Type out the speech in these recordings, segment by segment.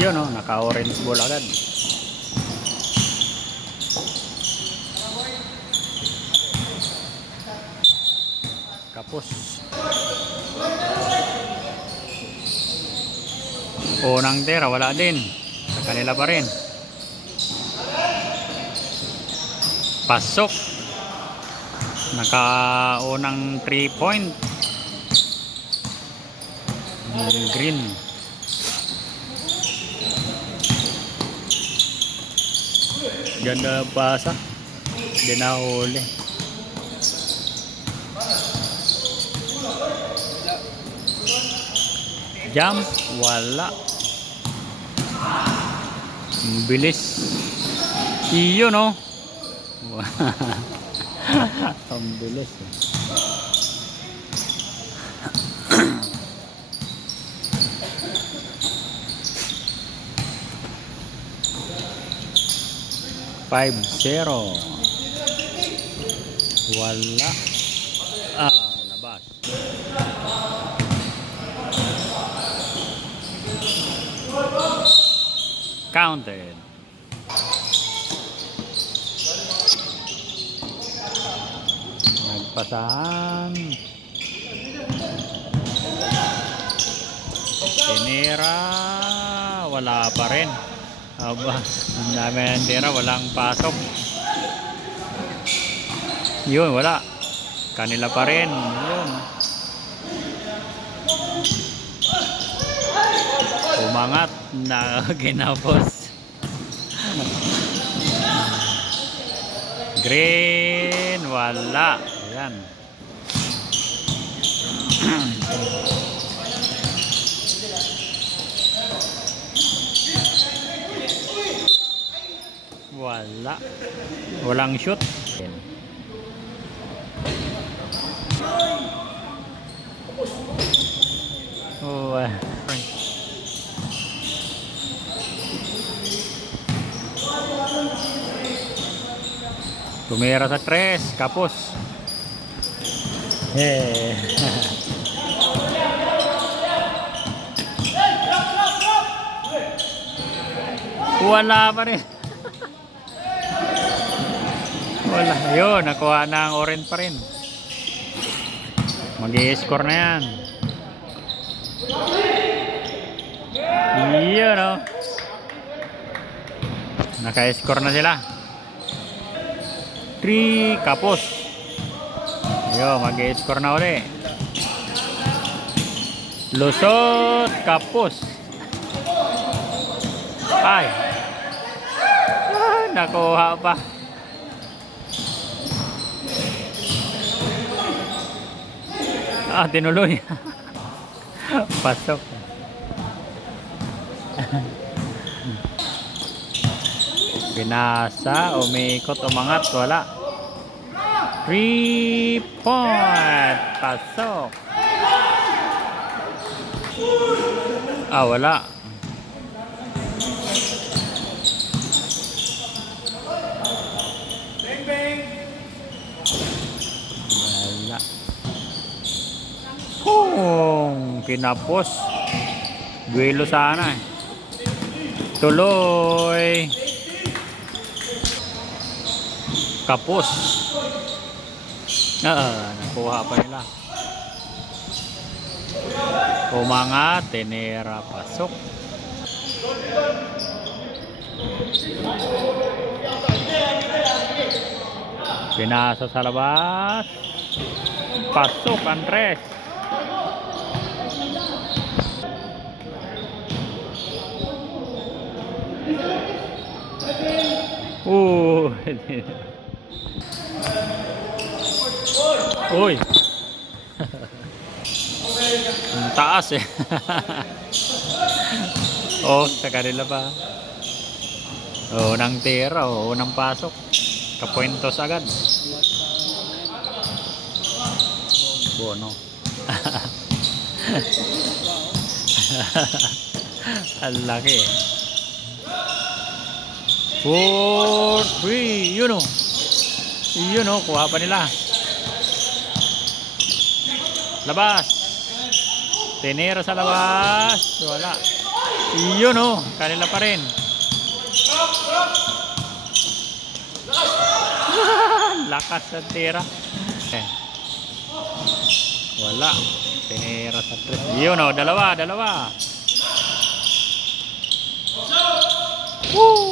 Yun o, naka-orange ball agad. Kapos. Unang tira, wala din. Sa kanila pa rin. Pasok. Naka-unang 3-point. Green. Ganda ng pasa. Hindi na huli. Jump, wala. Bilis. Iyo no. Ang bilis. Five zero. Wala. Labas. Counted. Nagpasahan. Tinira. Wala pa rin. Aba, ang dami ng tira, walang pasok. Yun, wala. Kanila pa rin. Yun. Umangat na ginapos. Green, wala. Ayan. Wala. Walang shoot. Oh, tumira sa 3, kapos. Wala pa rin. Wala. Yun, nakuha na ang orange pa rin. Mag-i-score na yan. Yun o. Naka-score na sila. 3, kapos. Yun, mag-i-score na uli. Lusot, kapos. Ay. Nakuha pa. Tinuloy. Pasok. Binasa, umikot, umangat, wala. 3-point. Pasok. Wala. Kinapos. Duelo sana eh. Tuloy. Kapos. Nakuha pa nila. Umangat, tinira, pasok. Pinasa sa labas. Pasok, Andres. Uy. Ang taas eh. Sa kanila pa. Unang tira, unang pasok. Kapuentos agad. Bono. Ang laki eh. 4-3. Yun o. Yun o. Kuha pa nila. Labas. Tinira sa labas. Wala. Yun oh, kanila pa rin. Lakas sa tira. Eh. Wala. Tinira sa trip. Yun oh, dalawa. Woo!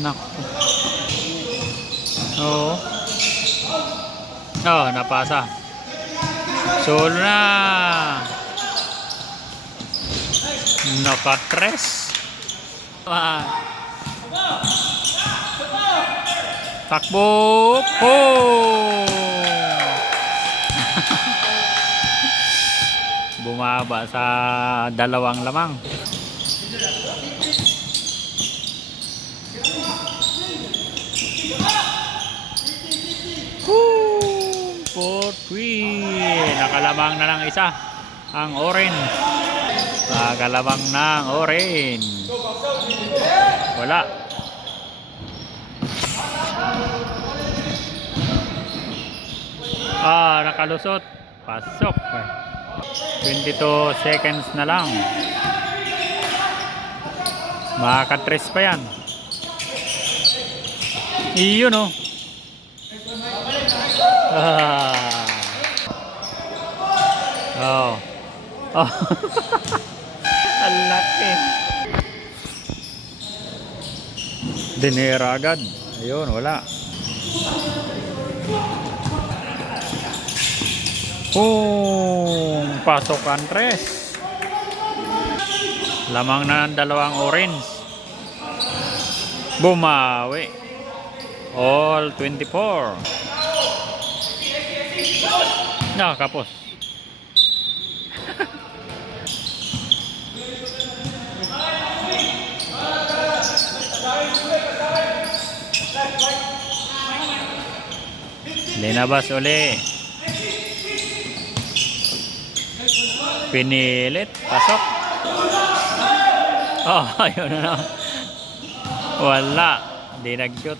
Naku. Oo. Oh, napasa. Solo na. Nakatres. Takbo. Oh! Bumaba sa dalawang lamang. Woo! 4-3. Nakalamang na ng isa ang orange. Nakalamang ng orange. Wala. Nakalusot. Pasok. 22 seconds na lang. Makaka-tres pa yan. Iyon oh. Oh. Ang laki. Dinera agad. Ayun, wala. Pasok ang tres. Lamang na ng dalawang orange. Bumawi. All 24. Kapos. Linabas uli. Pinilit. Pasok. Ayun na. Wala. Di nag-shoot.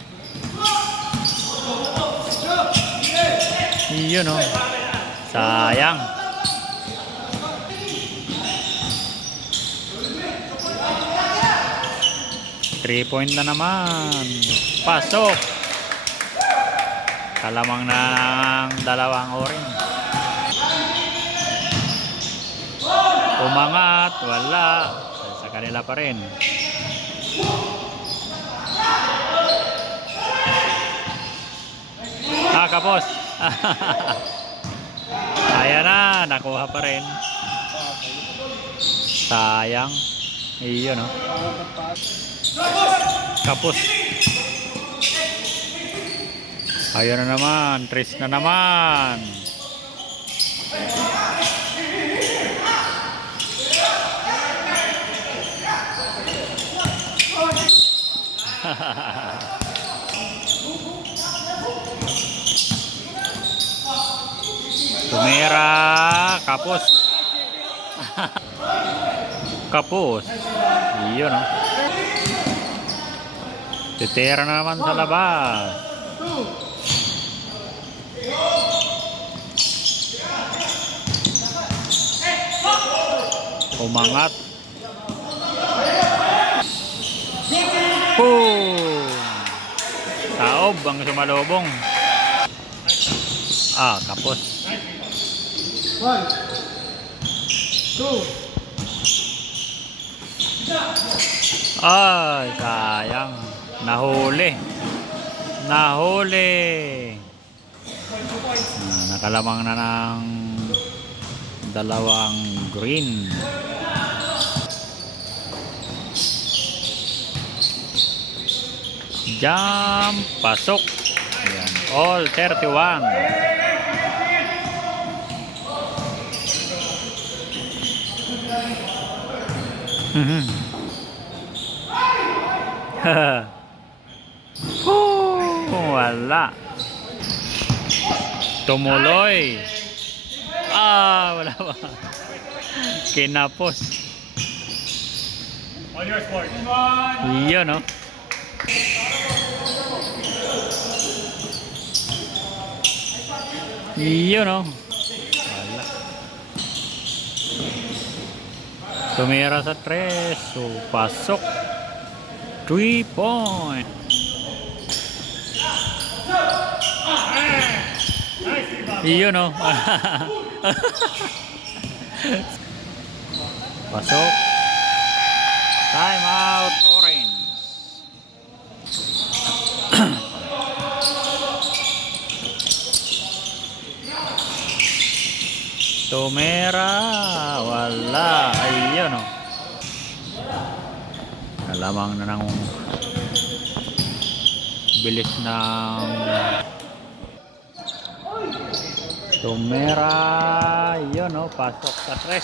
Yun oh. Sayang. Three-point na naman. Pasok. Kalamang na ng dalawang orange. Umangat. Wala. Sa kanila pa rin. Kapos. Ayan na. Nakuha pa rin. Sayang. Iyon oh. Kapos. Ayun na naman. Tres na naman. Tumira. Kapos. Kapos. Iyon oh. Titira na naman sa labas. Umangat. Taob ang sumalubong. Kapos. 1, 2. Sayang. Nahuli. Nakalamang na ng dalawang green. Jump. Pasok. Ayan. All 31. Wala. Tumuloy. Wala ba? Kinapos. Iyon, no? Yun oh. Wala. Tumira sa 3. So, pasok. 3 point. Yun oh. Pasok. Time out, orange. Tumira. Wala. Ayun oh. Kalamang na ng bilis ng tumira. Yun oh. Pasok sa 3.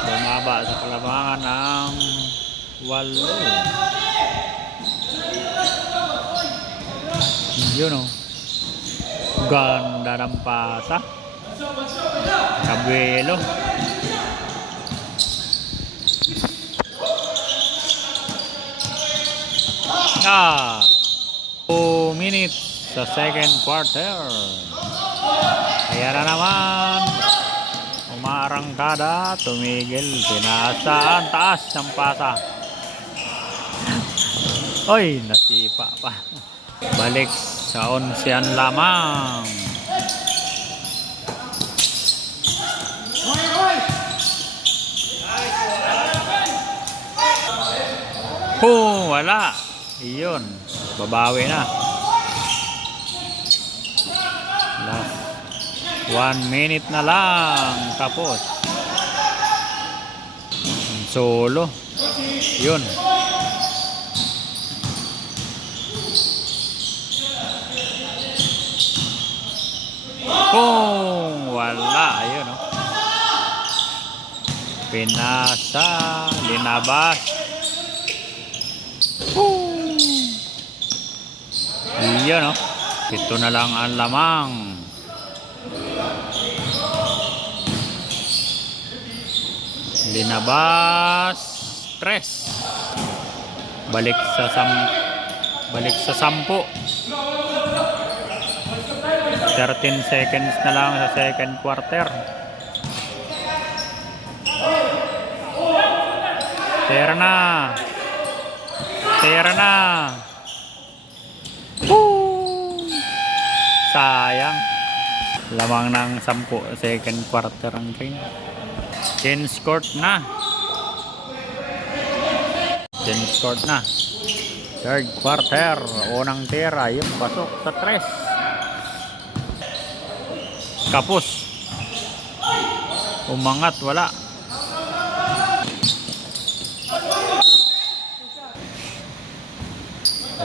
Bumaba sa kalamangan ng 8. Yun oh. Ganda ng pasa. Kabuelo. Ah, 2 minutes sa second quarter. Kaya na naman. Umarangkada, tumigil, pinasaan, taas ng pasa. Oy, nasipa pa. Balik sa 11 lamang. Wala. Iyon, babawi na. Last 1 minute na lang tapos. Solo. Yun. Wala. Ayun oh. Pinasa, linabas. Iyon oh. 7 na lang ang lamang. Linabas 3. Balik sa 10. 13 seconds na lang sa second quarter. Tira na. Sayang. Lamang ng 10 second quarter ang green. Change court na. Third quarter. Unang tira. Yung pasok sa 3. Kapos. Umangat. Wala.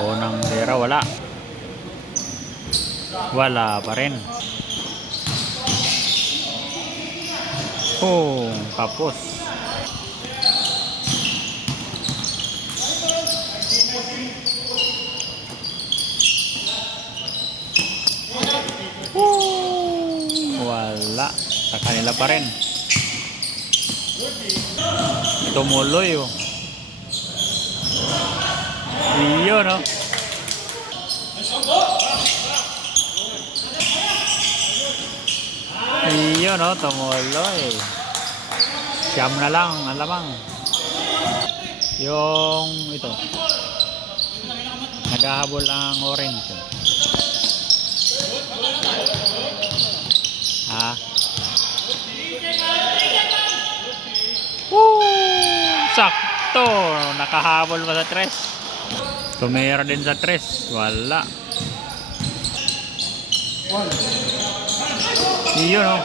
Unang tira. Wala. Wala pa rin. Kapos. Wala. Sa kanila pa rin. Tumuloy oh. Iyon oh. Iyon oh, tumuloy. Siyam na lang, alamang. Yung ito. Naghahabol ang orange. Sakto. Nakahabol pa sa 3. Tumira din sa 3. Wala. Iyon oh.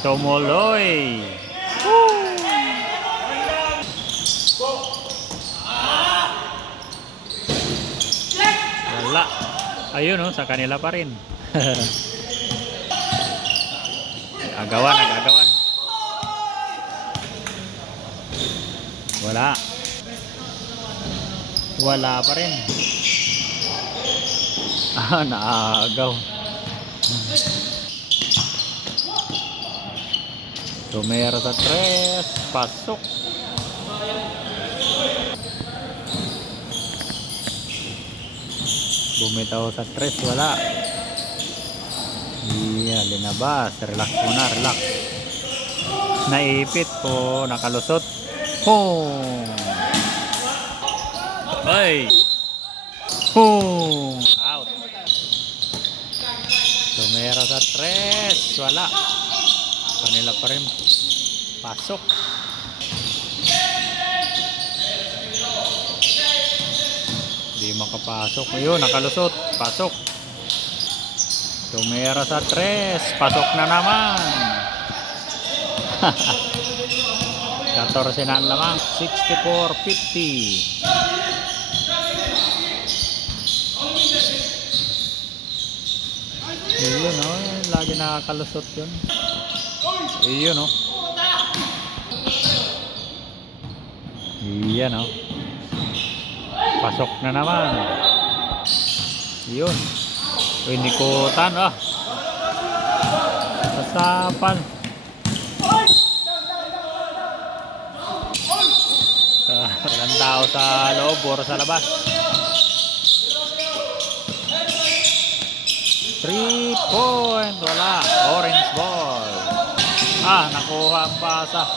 Tumuloy. Wala. Ayun oh, sa kanila pa rin. Nagagawan. Wala pa rin. Naagaw. Tumira sa 3. Pasok. Bumitaw sa 3. Wala. Iya, linabas. Relax muna, relax. Naipit po, nakalusot. Hong! Ay! Hong! Out. Tumera sa 3. Wala. Kanila pa rin. Pasok. Hindi makapasok. Ayun, nakalusot. Pasok. Tumera sa 3. Pasok na naman. 14 na ang lamang. 64-50. Iyon o. Lagi nakakalusot yun. Iyon o. Iyan o. Pasok na naman. Iyon. Pinikutan ah. Kasapan. Walang tao sa loob or sa labas. 3 point. Wala. Orange ball. Ah, nakuha ang pasa.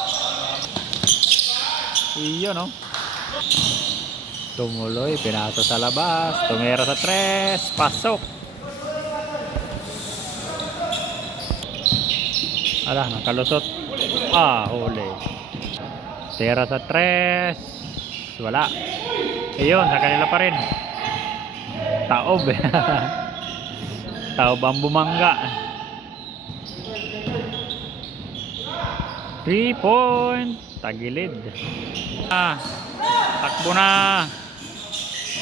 Iyon no. Tumuloy. Pinasa sa labas. Tumira sa 3. Pasok. Ala, nakalusot. Ah, huli. Tira sa 3. Wala. Ayun, sa kanila pa rin. Taob. Taob ang bumangga. 3 point. Tagilid. Ah, takbo na.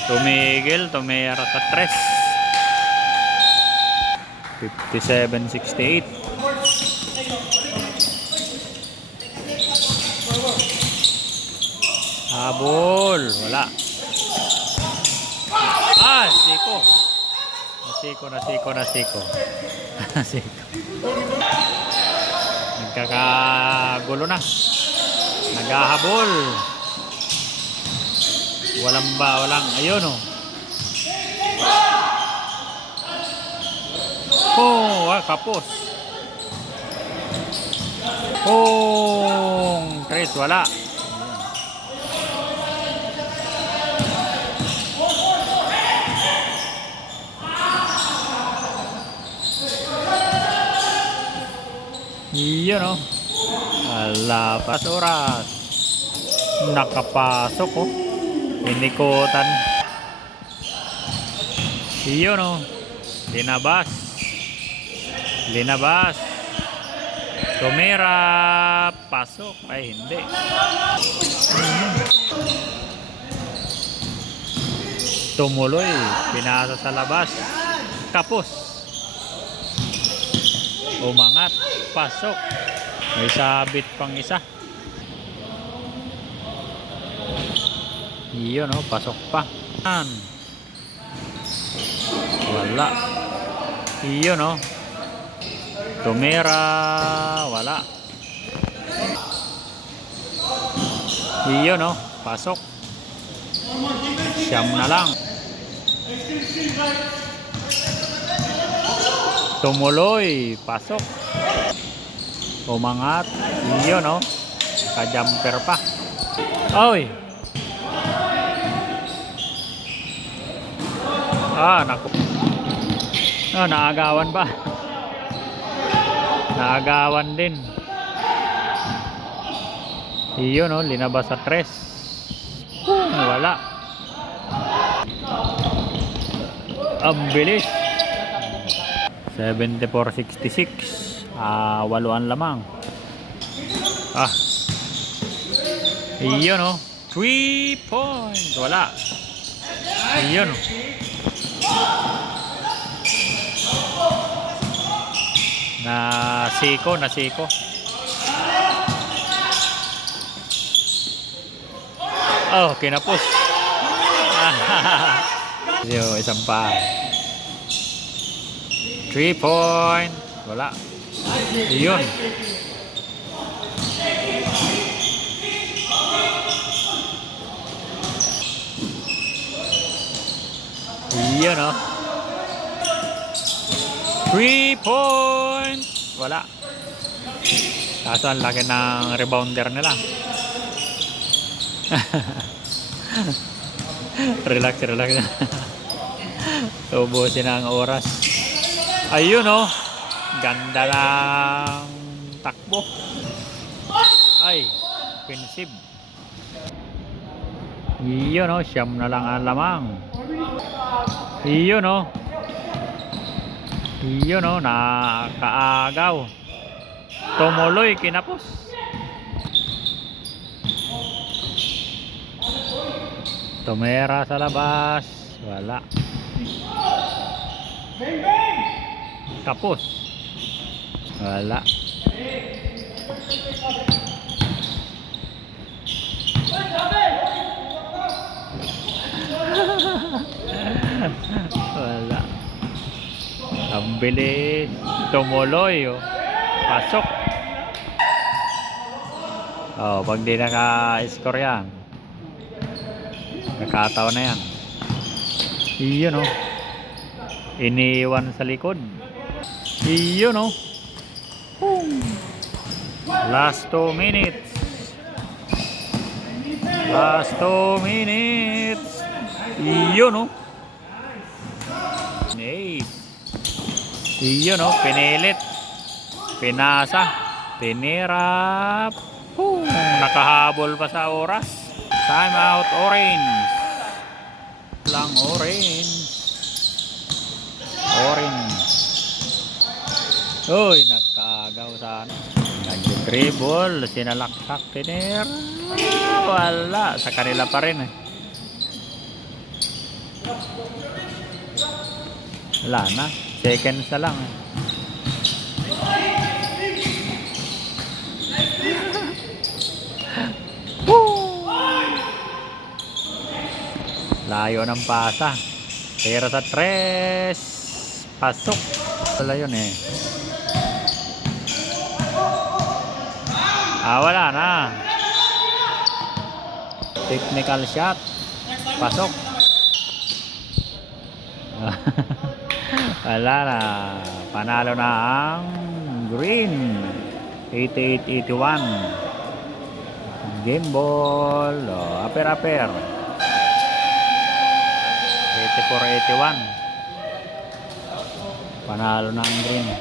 Tumigil. Tumira sa 3. 57-68. Habol. Wala. Ah, siko. Nasiko. Nasiko. Nagkakagulo na. Naghahabol. Walang. Ayun o. Oh, kapos. Oh, 3. Wala. Iyon o. Ala, pas oras. Nakapasok o. Inikutan. Iyon o. Linabas. Tumira. Pasok. Ay, hindi. Tumuloy. Pinasa sa labas. Kapos. Umangat. Pasok. May sabit pang isa. Iyon o. Pasok pa. Wala. Iyon o. Tumira. Wala. Iyon o. Pasok. Siyam na lang. Tumuloy. Pasok. Umangat. Iyon o. Ka-jumper pa. Oy. Ah, naku. Ah, naagawan pa. Naagawan din. Iyon o. Linabas sa 3. Wala. Ang bilis. 74-66. 8 ang lamang. Ah. Iyon o. 3 point. Wala. Iyon o. Nasiko. Oh, kinapos. Yung isang pa. 3 point. Wala. Iyon. Iyon o. 3 point. Wala. Kaso ang laki ng rebounder nila. Relax, relax. Ubusin ang oras. Ayun oh. Ganda ng takbo. Ay, offensive. Iyon oh, siyam na lang ang lamang. Iyon oh. Iyon oh, nakaagaw. Tumuloy, kinapos. Tumera sa labas. Wala. Tapos. Wala. Wala. Ang bilis. Tumuloy oh. Pasok. Oh, pag di naka-score yan, nakataw na yan. Iyon oh. Iniwan sa likod. Iyon oh. Last 2 minutes. Last 2 minutes. Iyon oh. 8. Iyon oh. Pinilit. Pinasa. Tinira. Nakahabol pa sa oras. Time out, orange. Lang orange. Orange. Uy, nagkaagaw sana. Nag-dribble, sinalaksak, tinira. Wala, sa kanila pa rin eh. Wala na, seconds na lang eh. Layo ng pasa. Pero sa 3. Pasok. Wala yun eh. Wala na. Technical shot. Pasok. Wala na. Panalo na ang green. 88-81. Game ball. Aper-aper. 84-81. Panalo na ang green.